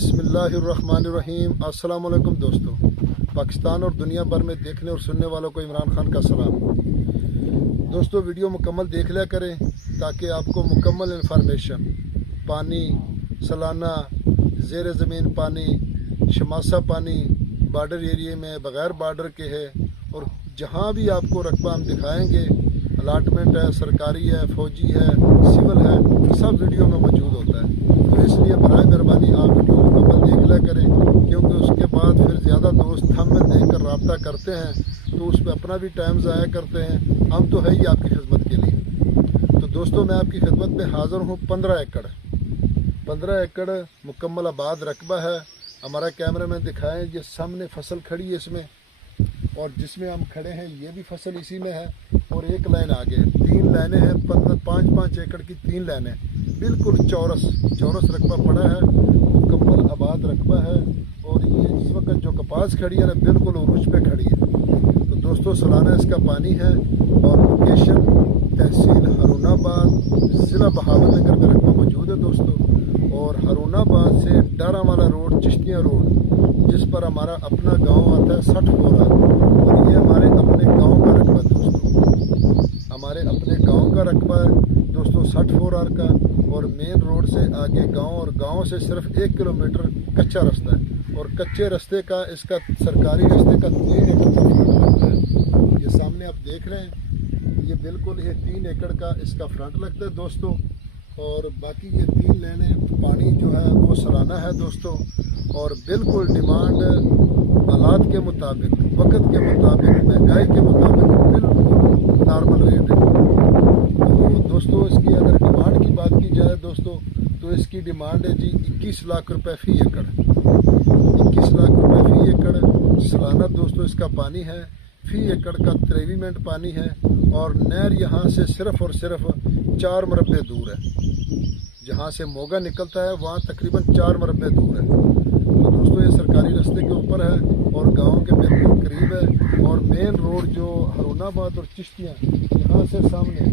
بسم اللہ الرحمن الرحیم۔ السلام علیکم دوستو، پاکستان اور دنیا بھر میں دیکھنے اور سننے والوں کو عمران خان کا سلام۔ دوستو ویڈیو مکمل دیکھ لیا کریں تاکہ آپ کو مکمل انفارمیشن پانی، سالانہ زیر زمین پانی، شماسہ پانی، بارڈر ایریے میں بغیر بارڈر کے ہے، اور جہاں بھی آپ کو رقبہ ہم دکھائیں گے، الاٹمنٹ ہے، سرکاری ہے، فوجی ہے، سول ہے، سب ویڈیو میں موجود ہوتا ہے۔ تو اس لیے برائے مہربانی آپ ویڈیو مکمل دیکھ لیا کریں، کیونکہ اس کے بعد پھر زیادہ دوست تھم میں دیکھ کر رابطہ کرتے ہیں تو اس پہ اپنا بھی ٹائم ضائع کرتے ہیں۔ ہم تو ہے ہی آپ کی خدمت کے لیے۔ تو دوستو میں آپ کی خدمت میں حاضر ہوں 15 ایکڑ مکمل آباد رقبہ ہے ہمارا۔ کیمرے میں دکھائیں، یہ سامنے فصل کھڑی ہے اس میں، اور جس میں ہم کھڑے ہیں یہ بھی فصل اسی میں ہے، اور ایک لائن آگے 3 لائنیں ہیں، 5 ایکڑ کی 3 لائنیں، بالکل چورس رقبہ پڑا ہے، مکمل آباد رقبہ ہے۔ اور یہ اس وقت جو کپاس کھڑی ہے نا، بالکل عروج پہ کھڑی ہے۔ تو دوستو سالانہ اس کا پانی ہے، اور لوکیشن تحصیل ہارون آباد، ضلع بہاول نگر میں رقبہ موجود ہے دوستو۔ اور ہارون آباد سے ڈارا والا روڈ، چشتیاں روڈ، جس پر ہمارا اپنا گاؤں آتا ہے 60 فورار، اور یہ ہمارے اپنے گاؤں کا رقبہ دوستو، ہمارے اپنے گاؤں کا رقبہ ہے دوستو 60 فورار کا۔ اور مین روڈ سے آگے گاؤں، اور گاؤں سے صرف 1 کلومیٹر کچا رستہ ہے، اور کچے رستے کا اس کا سرکاری رستے کا 3 ایکڑ کا فرنٹ لگتا ہے۔ یہ سامنے آپ دیکھ رہے ہیں، یہ بالکل یہ 3 ایکڑ کا اس کا فرنٹ لگتا ہے دوستو۔ اور باقی یہ 3 لائنیں پانی جو ہے وہ سالانہ ہے دوستو، اور بالکل ڈیمانڈ حالات کے مطابق، وقت کے مطابق، مہنگائی کے مطابق بالکل نارمل ریٹ ہے۔ تو دوستو اس کی اگر ڈیمانڈ کی بات کی جائے دوستو، تو اس کی ڈیمانڈ ہے جی 21 لاکھ روپے فی ایکڑ، 21 لاکھ روپے فی ایکڑ سالانہ دوستو اس کا پانی ہے۔ فی ایکڑ کا 23 منٹ پانی ہے، اور نہر یہاں سے صرف اور صرف 4 مربع دور ہے، جہاں سے موگا نکلتا ہے وہاں تقریباً 4 مربع دور ہے۔ تو دوستو یہ سرکاری رستے کے اوپر ہے، اور گاؤں کے بالکل قریب ہے۔ اور مین روڈ جو ہارون آباد اور چشتیاں، یہاں سے سامنے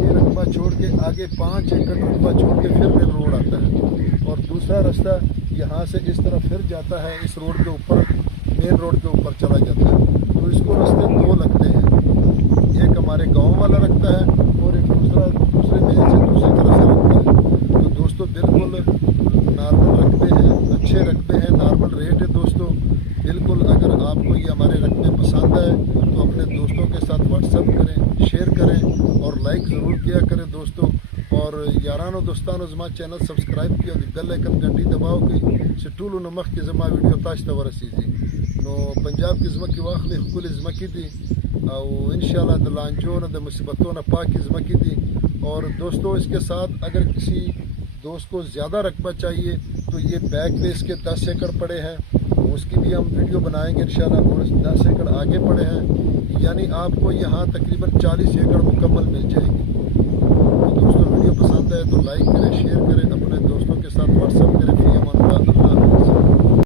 یہ رقبہ چھوڑ کے آگے 5 ایکڑ رقبہ چھوڑ کے پھر مین روڈ آتا ہے، اور دوسرا رستہ یہاں سے اس طرف پھر جاتا ہے، اس روڈ کے اوپر، مین روڈ کے اوپر چلا جاتا ہے۔ تو اس کو رستے 2 لگتے ہیں، ایک ہمارے گاؤں والا رکھتا ہے، اور ایک دوسرے مین سے دوسری طرف سے رکھتا ہے۔ تو دوستو بالکل نارمل رقبے ہیں، اچھے رقبے ہیں، نارمل ریٹ ہے دوستو۔ بالکل اگر آپ کو یہ ہمارے رقبے پسند آئے تو اپنے دوستوں کے ساتھ واٹس ایپ کریں، شیئر کریں، اور لائک ضرور کیا کریں دوستو۔ اور یارانو دوستانو زما چینل سبسکرائب کیا، بیل آئکن گھنٹی دباؤ کی سٹولو نمخ کی زما ویڈیو تاش ته ورسیږي نو پنجاب کی زمکی واخلې ښکلې زمکی دي، او انشاءاللہ د لانجو نه د مصیبتوں نه پاکی زمکی دي۔ اور دوستو اس کے ساتھ اگر کسی دوست کو زیادہ رقبہ چاہیے تو یہ بیک پہ اس کے 10 ایکڑ پڑے ہیں، اس کی بھی ہم ویڈیو بنائیں گے انشاءاللہ۔ اور 10 ایکڑ آگے پڑے ہیں، یعنی آپ کو یہاں تقریباً 40 ایکڑ مکمل مل جائے گی۔ تو دوستو ویڈیو پسند ہے تو لائک کریں، شیئر کریں، اپنے دوستوں کے ساتھ واٹس ایپ کریں۔ فی امان اللہ۔